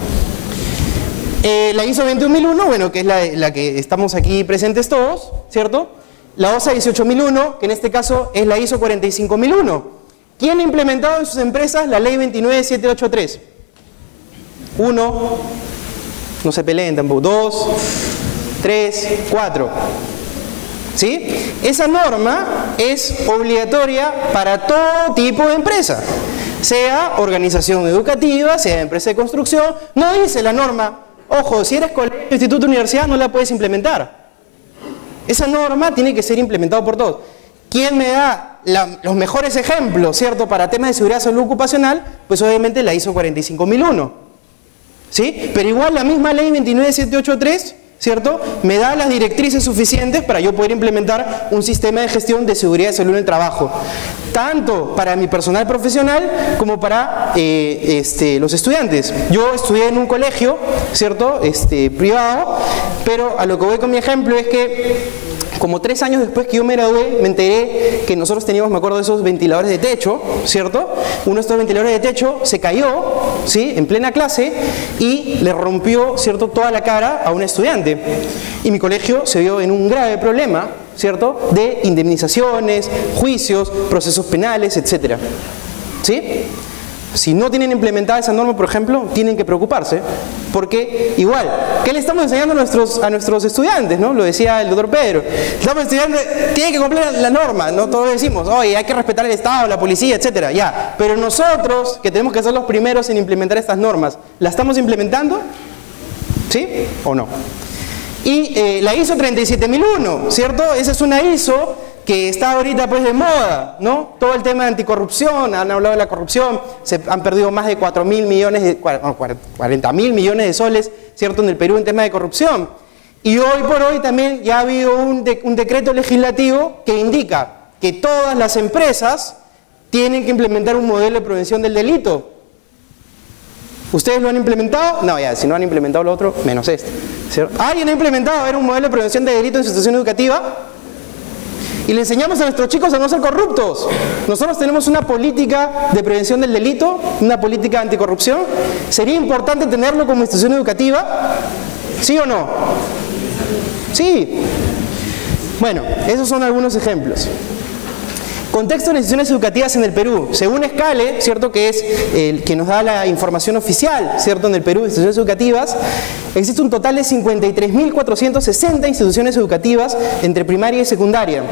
La ISO 21001, bueno, que es la que estamos aquí presentes todos, ¿cierto? La OSA 18001, que en este caso es la ISO 45001. ¿Quién ha implementado en sus empresas la ley 29783? 1, no se peleen tampoco, 2, 3, 4. ¿Sí? Esa norma es obligatoria para todo tipo de empresa, sea organización educativa, sea empresa de construcción. No dice la norma, ojo, si eres colegio, instituto, universidad, no la puedes implementar. Esa norma tiene que ser implementada por todos. ¿Quién me da los mejores ejemplos, cierto, para temas de seguridad y salud ocupacional? Pues obviamente la ISO 45001. ¿Sí? Pero igual la misma ley 29783, ¿cierto?, me da las directrices suficientes para yo poder implementar un sistema de gestión de seguridad y salud en el trabajo, tanto para mi personal profesional como para los estudiantes. Yo estudié en un colegio, ¿cierto?, privado, pero a lo que voy con mi ejemplo es que como 3 años después que yo me gradué, me enteré que nosotros teníamos, me acuerdo de esos ventiladores de techo, ¿cierto? Uno de estos ventiladores de techo se cayó, ¿sí?, en plena clase y le rompió, ¿cierto?, toda la cara a un estudiante. Y mi colegio se vio en un grave problema, ¿cierto?, de indemnizaciones, juicios, procesos penales, etcétera. ¿Sí? Si no tienen implementada esa norma, por ejemplo, tienen que preocuparse, porque igual, ¿qué le estamos enseñando a nuestros estudiantes? ¿No? Lo decía el doctor Pedro. Estamos estudiando, tienen que cumplir la norma, ¿no? Todos decimos, oye, hay que respetar el Estado, la policía, etcétera, ya. Pero nosotros, que tenemos que ser los primeros en implementar estas normas, ¿la estamos implementando? ¿Sí o no? Y la ISO 37001, ¿cierto? Esa es una ISO que está ahorita pues de moda, ¿no? Todo el tema de anticorrupción, han hablado de la corrupción, se han perdido más de 40 mil millones de soles, ¿cierto?, en el Perú en tema de corrupción. Y hoy por hoy también ya ha habido un decreto legislativo que indica que todas las empresas tienen que implementar un modelo de prevención del delito. ¿Ustedes lo han implementado? No, ya, si no han implementado lo otro, menos este, ¿cierto? ¿Alguien ha implementado un modelo de prevención de delito en su institución educativa? Y le enseñamos a nuestros chicos a no ser corruptos. Nosotros tenemos una política de prevención del delito, una política de anticorrupción. ¿Sería importante tenerlo como institución educativa? ¿Sí o no? Sí. Bueno, esos son algunos ejemplos. Contexto de las instituciones educativas en el Perú. Según Escale, ¿cierto?, que es el que nos da la información oficial, ¿cierto?, en el Perú de instituciones educativas, existe un total de 53.460 instituciones educativas entre primaria y secundaria.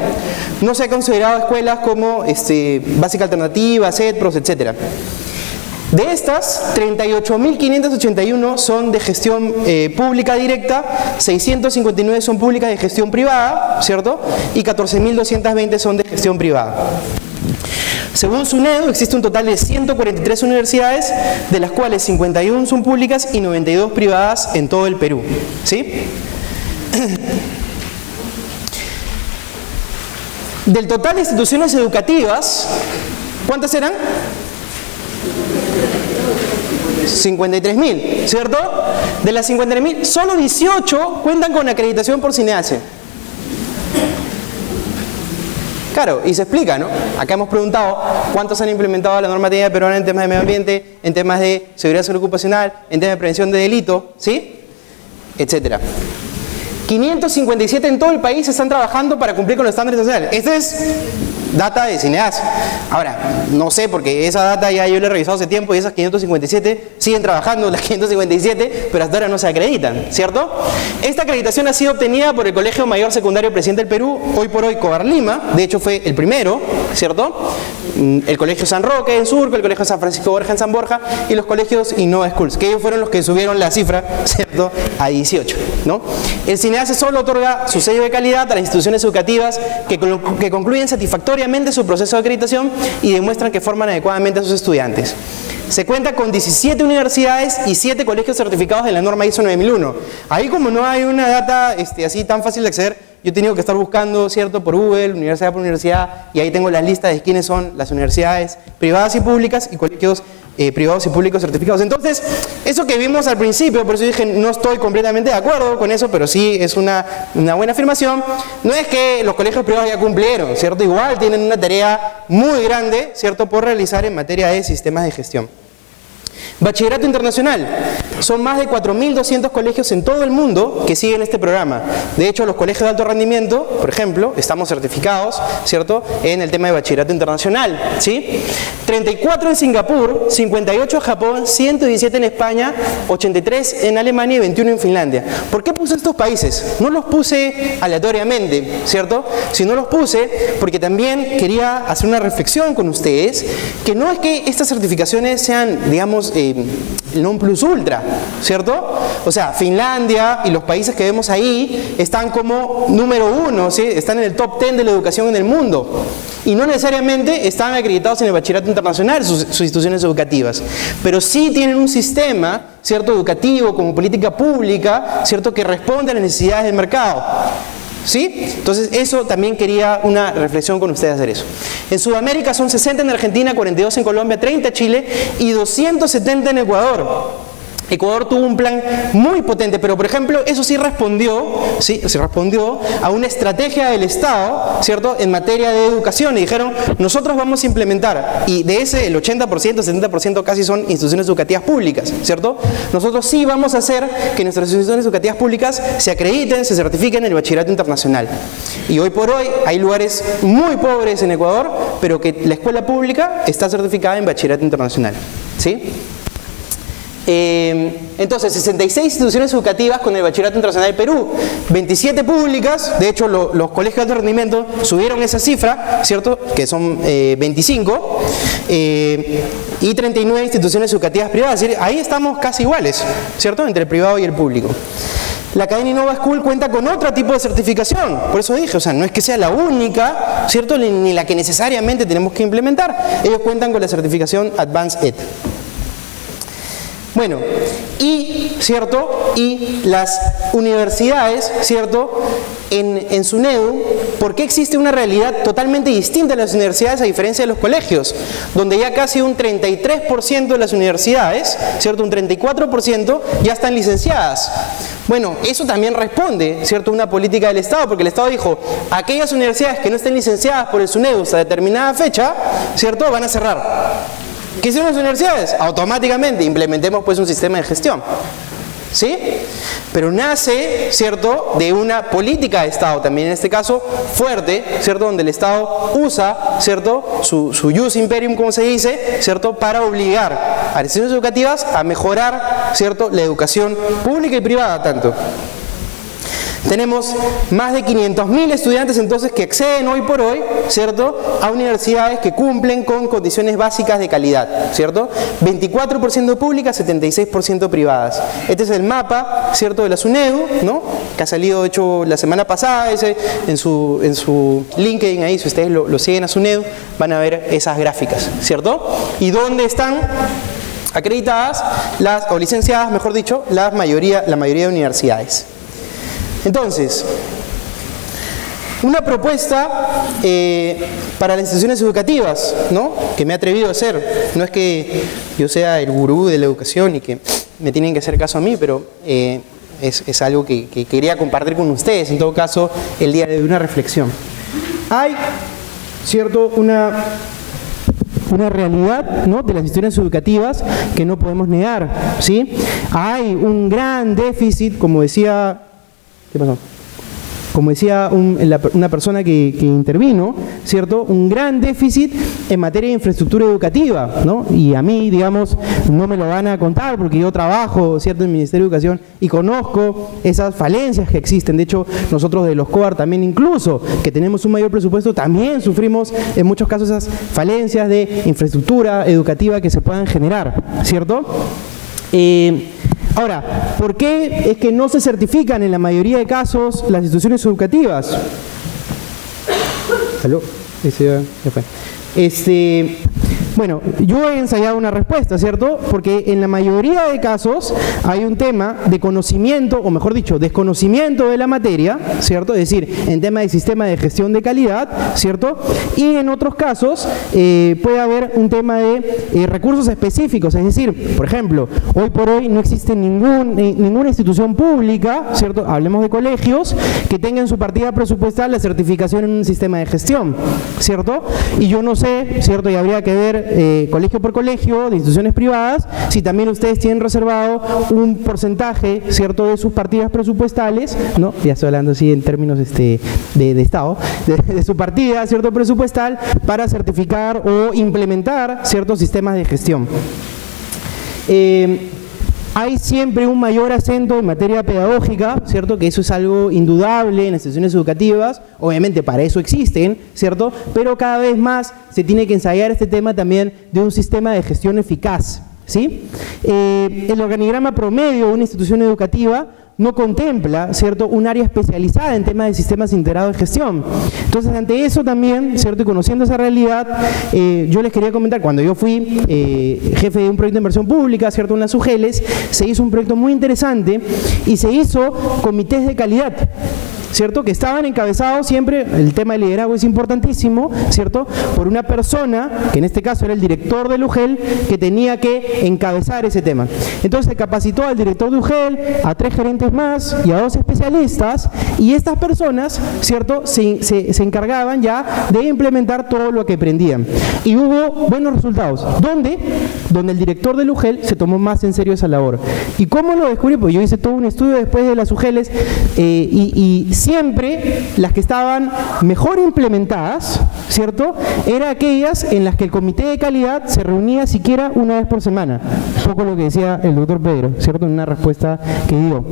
No se ha considerado escuelas como Básica Alternativa, CETPROS, etc. De estas, 38.581 son de gestión pública directa, 659 son públicas de gestión privada, ¿cierto?, y 14.220 son de gestión privada. Según SUNEDU, existe un total de 143 universidades, de las cuales 51 son públicas y 92 privadas en todo el Perú. ¿Sí? Del total de instituciones educativas, ¿cuántas eran? 53.000, ¿cierto? De las 53.000, solo 18 cuentan con acreditación por SINEACE. Claro, y se explica, ¿no? Acá hemos preguntado cuántos han implementado la normativa peruana en temas de medio ambiente, en temas de seguridad y salud ocupacional, en temas de prevención de delito, ¿sí? Etcétera. 557 en todo el país están trabajando para cumplir con los estándares nacionales. Esta es data de CINEAS. Ahora, no sé, porque esa data ya yo la he revisado hace tiempo y esas 557 siguen trabajando, las 557, pero hasta ahora no se acreditan, ¿cierto? Esta acreditación ha sido obtenida por el Colegio Mayor Secundario Presidente del Perú, hoy por hoy Cobar Lima, de hecho fue el primero, ¿cierto? El Colegio San Roque en Surco, el Colegio San Francisco Borja en San Borja y los colegios Innova Schools, que ellos fueron los que subieron la cifra, ¿cierto?, a 18, ¿no? El CINEAS solo otorga su sello de calidad a las instituciones educativas que concluyen satisfactoriamente su proceso de acreditación y demuestran que forman adecuadamente a sus estudiantes. Se cuenta con 17 universidades y 7 colegios certificados de la norma ISO 9001. Ahí, como no hay una data así tan fácil de acceder, yo he tenido que estar buscando, ¿cierto?, por Google, universidad por universidad, y ahí tengo la lista de quiénes son las universidades privadas y públicas y colegios privados y públicos certificados. Entonces, eso que vimos al principio, por eso dije, no estoy completamente de acuerdo con eso, pero sí es una buena afirmación. No es que los colegios privados ya cumplieron, ¿cierto? Igual tienen una tarea muy grande, ¿cierto?, por realizar en materia de sistemas de gestión. Bachillerato internacional. Son más de 4.200 colegios en todo el mundo que siguen este programa. De hecho, los colegios de alto rendimiento, por ejemplo, estamos certificados, ¿cierto?, en el tema de bachillerato internacional, ¿sí? 34 en Singapur, 58 en Japón, 117 en España, 83 en Alemania y 21 en Finlandia. ¿Por qué puse estos países? No los puse aleatoriamente, ¿cierto? Sino los puse porque también quería hacer una reflexión con ustedes, que no es que estas certificaciones sean, digamos, el non plus ultra, ¿cierto? O sea, Finlandia y los países que vemos ahí están como número 1, ¿sí? Están en el top 10 de la educación en el mundo. Y no necesariamente están acreditados en el bachillerato internacional sus instituciones educativas, pero sí tienen un sistema, ¿cierto?, educativo como política pública, ¿cierto?, que responde a las necesidades del mercado. ¿Sí? Entonces, eso también quería una reflexión con ustedes hacer eso. En Sudamérica son 60 en Argentina, 42 en Colombia, 30 en Chile y 270 en Ecuador. Ecuador tuvo un plan muy potente, pero por ejemplo, eso sí respondió, a una estrategia del Estado, ¿cierto?, en materia de educación, y dijeron, nosotros vamos a implementar, y de ese el 80%, 70% casi son instituciones educativas públicas, ¿cierto? Nosotros sí vamos a hacer que nuestras instituciones educativas públicas se acrediten, se certifiquen en el bachillerato internacional. Y hoy por hoy hay lugares muy pobres en Ecuador, pero que la escuela pública está certificada en bachillerato internacional, ¿sí? Entonces, 66 instituciones educativas con el bachillerato internacional del Perú, 27 públicas, de hecho los colegios de alto rendimiento subieron esa cifra, ¿cierto?, que son 25, y 39 instituciones educativas privadas, es decir, ahí estamos casi iguales, ¿cierto?, entre el privado y el público. La cadena Innova School cuenta con otro tipo de certificación, por eso dije, o sea, no es que sea la única, ¿cierto?, ni la que necesariamente tenemos que implementar. Ellos cuentan con la certificación Advanced Ed. Bueno, ¿cierto? Y las universidades, ¿cierto?, en SUNEDU, ¿por qué existe una realidad totalmente distinta en las universidades a diferencia de los colegios? Donde ya casi un 33% de las universidades, ¿cierto?, un 34% ya están licenciadas. Bueno, eso también responde, ¿cierto?, a una política del Estado, porque el Estado dijo, aquellas universidades que no estén licenciadas por el SUNEDU a determinada fecha, ¿cierto?, van a cerrar. ¿Qué hicieron las universidades? Automáticamente implementemos pues un sistema de gestión, ¿sí? Pero nace, ¿cierto?, de una política de Estado, también en este caso fuerte, ¿cierto?, donde el Estado usa, ¿cierto?, su jus imperium, como se dice, ¿cierto?, para obligar a las instituciones educativas a mejorar, ¿cierto?, la educación pública y privada tanto. Tenemos más de 500.000 estudiantes entonces que acceden hoy por hoy, ¿cierto?, a universidades que cumplen con condiciones básicas de calidad, ¿cierto? 24% públicas, 76% privadas. Este es el mapa, ¿cierto?, de la SUNEDU, ¿no?, que ha salido de hecho la semana pasada, en su LinkedIn ahí, si ustedes lo siguen a SUNEDU, van a ver esas gráficas, ¿cierto? Y dónde están acreditadas, o licenciadas, mejor dicho, la mayoría de universidades. Entonces, una propuesta para las instituciones educativas, ¿no?, que me he atrevido a hacer. No es que yo sea el gurú de la educación y que me tienen que hacer caso a mí, pero es algo que quería compartir con ustedes, en todo caso, el día de una reflexión. Hay, ¿cierto?, una realidad, ¿no?, de las instituciones educativas que no podemos negar, ¿sí? Hay un gran déficit, como decía... ¿Qué pasó? como decía una persona que intervino, ¿cierto?, un gran déficit en materia de infraestructura educativa, ¿no? Y a mí, digamos, no me lo van a contar porque yo trabajo, ¿cierto?, en el Ministerio de Educación y conozco esas falencias que existen. De hecho, nosotros de los COAR también, incluso que tenemos un mayor presupuesto, también sufrimos en muchos casos esas falencias de infraestructura educativa que se puedan generar, ¿cierto? Ahora, ¿por qué es que no se certifican en la mayoría de casos las instituciones educativas? ¿Aló? Ya fue. Bueno, yo he ensayado una respuesta, ¿cierto? Porque en la mayoría de casos hay un tema de conocimiento, o mejor dicho, desconocimiento de la materia, ¿cierto? Es decir, en tema de sistema de gestión de calidad, ¿cierto? Y en otros casos puede haber un tema de recursos específicos, es decir, por ejemplo, hoy por hoy no existe ninguna institución pública, ¿cierto? Hablemos de colegios, que tenga en su partida presupuestal la certificación en un sistema de gestión, ¿cierto? Y yo no sé, ¿cierto? Y habría que ver colegio por colegio de instituciones privadas, si también ustedes tienen reservado un porcentaje, ¿cierto?, de sus partidas presupuestales, ¿no? Ya estoy hablando así en términos de Estado, de su partida, ¿cierto?, presupuestal para certificar o implementar ciertos sistemas de gestión. Hay siempre un mayor acento en materia pedagógica, ¿cierto?, que eso es algo indudable en las instituciones educativas, obviamente para eso existen, ¿cierto?, pero cada vez más se tiene que ensayar este tema también de un sistema de gestión eficaz, ¿sí? El organigrama promedio de una institución educativa no contempla, ¿cierto?, un área especializada en temas de sistemas integrados de gestión. Entonces, ante eso también, ¿cierto?, y conociendo esa realidad, yo les quería comentar, cuando yo fui jefe de un proyecto de inversión pública, ¿cierto?, en las UGELES, se hizo un proyecto muy interesante y se hizo comités de calidad, ¿cierto?, que estaban encabezados siempre, el tema del liderazgo es importantísimo, ¿cierto?, por una persona, que en este caso era el director del UGEL, que tenía que encabezar ese tema. Entonces se capacitó al director de UGEL, a 3 gerentes más y a 2 especialistas, y estas personas, ¿cierto?, se encargaban ya de implementar todo lo que aprendían. Y hubo buenos resultados. ¿Dónde? Donde el director del UGEL se tomó más en serio esa labor. ¿Y cómo lo descubrí? Pues yo hice todo un estudio después de las UGELES y siempre las que estaban mejor implementadas, ¿cierto?, eran aquellas en las que el comité de calidad se reunía siquiera una vez por semana. Un poco lo que decía el doctor Pedro, ¿cierto?, en una respuesta que dio.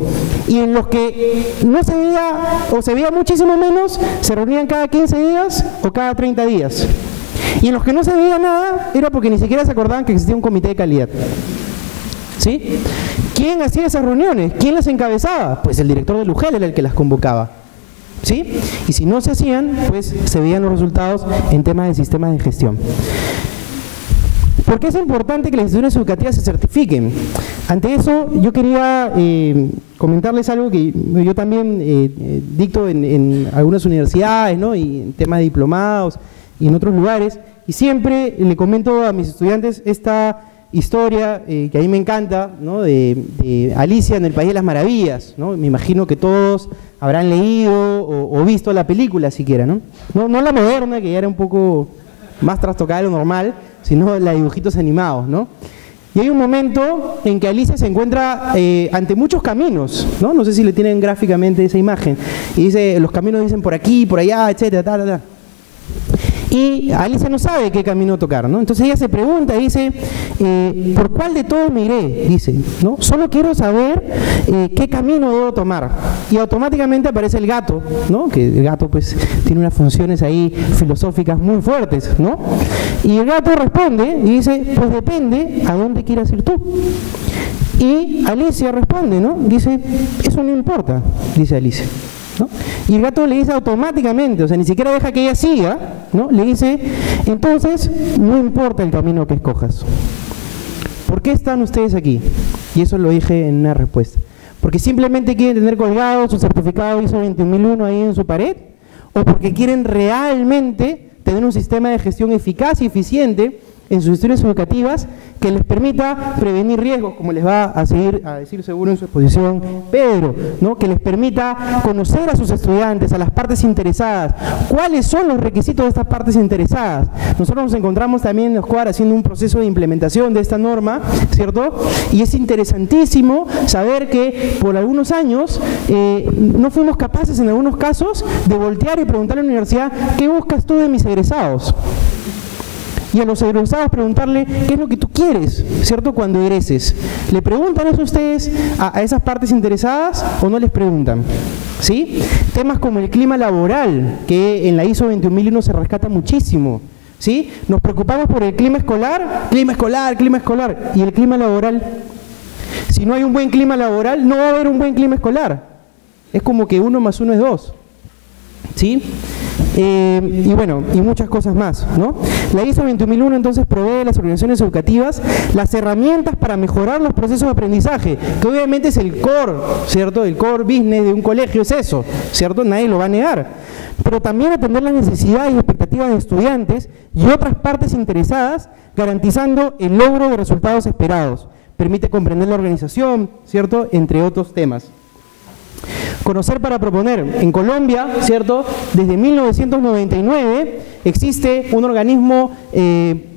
Y en los que no se veía, o se veía muchísimo menos, se reunían cada 15 días o cada 30 días. Y en los que no se veía nada, era porque ni siquiera se acordaban que existía un comité de calidad. ¿Sí? ¿Quién hacía esas reuniones? ¿Quién las encabezaba? Pues el director del UGEL era el que las convocaba. ¿Sí? Y si no se hacían, pues se veían los resultados en temas de sistemas de gestión. ¿Por qué es importante que las instituciones educativas se certifiquen? Ante eso, yo quería comentarles algo que yo también dicto en algunas universidades, ¿no?, y en temas de diplomados y en otros lugares, y siempre le comento a mis estudiantes esta historia que a mí me encanta, ¿no?, de Alicia en el País de las Maravillas, ¿no? Me imagino que todos habrán leído o visto la película siquiera, ¿no? No la moderna, que ya era un poco más trastocada de lo normal, sino la de dibujitos animados, ¿no? Y hay un momento en que Alicia se encuentra ante muchos caminos, ¿no? No sé si le tienen gráficamente esa imagen, y dice, los caminos dicen por aquí, por allá, etcétera, Y Alicia no sabe qué camino tocar, ¿no? Entonces ella se pregunta y dice, ¿por cuál de todos me iré? Dice, ¿no? Solo quiero saber qué camino debo tomar. Y automáticamente aparece el gato, ¿no? Que el gato pues tiene unas funciones ahí filosóficas muy fuertes, ¿no? Y el gato responde y dice, pues depende a dónde quieras ir tú. Y Alicia responde, ¿no? Dice, eso no importa, dice Alicia, ¿no? Y el gato le dice automáticamente, o sea, ni siquiera deja que ella siga, ¿no? Le dice, entonces, no importa el camino que escojas. ¿Por qué están ustedes aquí? Y eso lo dije en una respuesta. ¿Porque simplemente quieren tener colgado su certificado ISO 20001 ahí en su pared? ¿O porque quieren realmente tener un sistema de gestión eficaz y eficiente en sus instituciones educativas que les permita prevenir riesgos, como les va a seguir a decir seguro en su exposición Pedro, ¿no? Que les permita conocer a sus estudiantes, a las partes interesadas, cuáles son los requisitos de estas partes interesadas. Nosotros nos encontramos también en los COAR haciendo un proceso de implementación de esta norma, ¿cierto? Y es interesantísimo saber que por algunos años no fuimos capaces en algunos casos de voltear y preguntarle a la universidad: ¿qué buscas tú de mis egresados? Y a los egresados preguntarle: ¿qué es lo que tú quieres, cierto, cuando egreses? ¿Le preguntan eso ustedes a esas partes interesadas o no les preguntan? ¿Sí? Temas como el clima laboral, que en la ISO 21001 se rescata muchísimo. ¿Sí? Nos preocupamos por el clima escolar, y el clima laboral. Si no hay un buen clima laboral, no va a haber un buen clima escolar. Es como que 1 más 1 es 2. ¿Sí? Y bueno, y muchas cosas más, ¿no? La ISO 21001 entonces provee a las organizaciones educativas las herramientas para mejorar los procesos de aprendizaje, que obviamente es el core, ¿cierto? El core business de un colegio es eso, ¿cierto? Nadie lo va a negar. Pero también atender las necesidades y expectativas de estudiantes y otras partes interesadas, garantizando el logro de resultados esperados. Permite comprender la organización, ¿cierto? Entre otros temas. Conocer para proponer. En Colombia, ¿cierto?, desde 1999 existe un organismo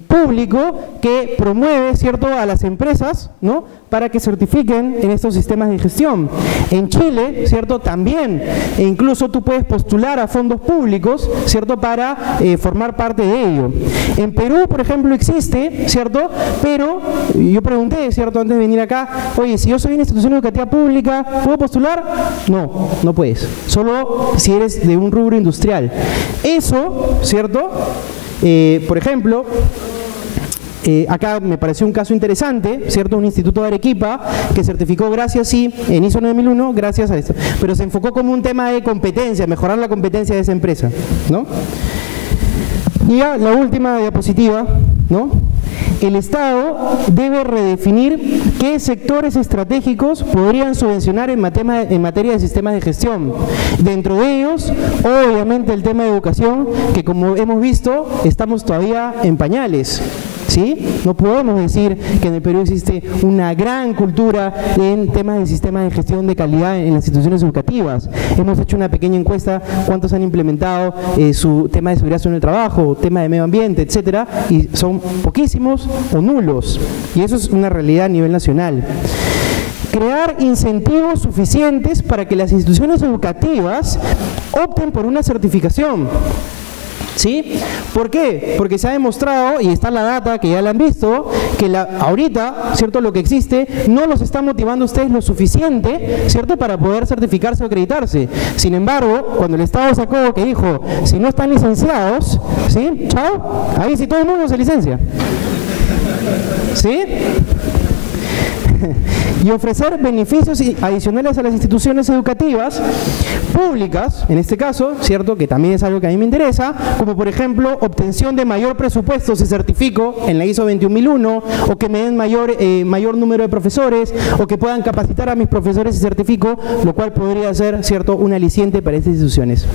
público que promueve, ¿cierto?, a las empresas, ¿no?, para que certifiquen en estos sistemas de gestión. En Chile, ¿cierto?, también, e incluso tú puedes postular a fondos públicos, ¿cierto?, para formar parte de ello. En Perú, por ejemplo, existe, ¿cierto?, pero yo pregunté, ¿cierto?, antes de venir acá: oye, si yo soy una institución educativa pública, ¿puedo postular? No, no puedes, solo si eres de un rubro industrial. Eso, ¿cierto?, por ejemplo, acá me pareció un caso interesante, ¿cierto? Un instituto de Arequipa que certificó gracias, sí, en ISO 9001, gracias a esto. Pero se enfocó como un tema de competencia, mejorar la competencia de esa empresa, ¿no? Y ya la última diapositiva, ¿no? El Estado debe redefinir qué sectores estratégicos podrían subvencionar en materia de sistemas de gestión. Dentro de ellos, obviamente, el tema de educación, que como hemos visto, estamos todavía en pañales. ¿Sí? No podemos decir que en el Perú existe una gran cultura en temas de sistemas de gestión de calidad en las instituciones educativas. Hemos hecho una pequeña encuesta: cuántos han implementado su tema de seguridad en el trabajo, tema de medio ambiente, etcétera, y son poquísimos o nulos. Y eso es una realidad a nivel nacional. Crear incentivos suficientes para que las instituciones educativas opten por una certificación. ¿Sí? ¿Por qué? Porque se ha demostrado, y está la data que ya la han visto, que ahorita, ¿cierto?, lo que existe no los está motivando a ustedes lo suficiente, ¿cierto?, para poder certificarse o acreditarse. Sin embargo, cuando el Estado sacó que dijo: si no están licenciados, ¿sí?, chao, ahí sí todo el mundo se licencia. ¿Sí? Y ofrecer beneficios adicionales a las instituciones educativas públicas, en este caso, ¿cierto?, que también es algo que a mí me interesa, como por ejemplo obtención de mayor presupuesto si certifico en la ISO 21001, o que me den mayor número de profesores, o que puedan capacitar a mis profesores si certifico, lo cual podría ser, ¿cierto?, un aliciente para estas instituciones.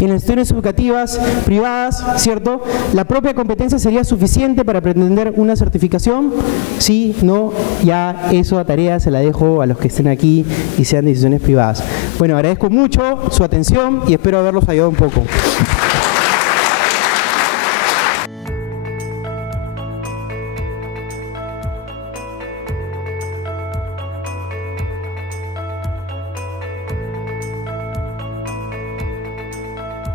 En las instituciones educativas privadas, ¿cierto?, la propia competencia sería suficiente para pretender una certificación. Sí, no, ya eso a tarea se la dejo a los que estén aquí y sean de instituciones privadas. Bueno, agradezco mucho su atención y espero haberlos ayudado un poco.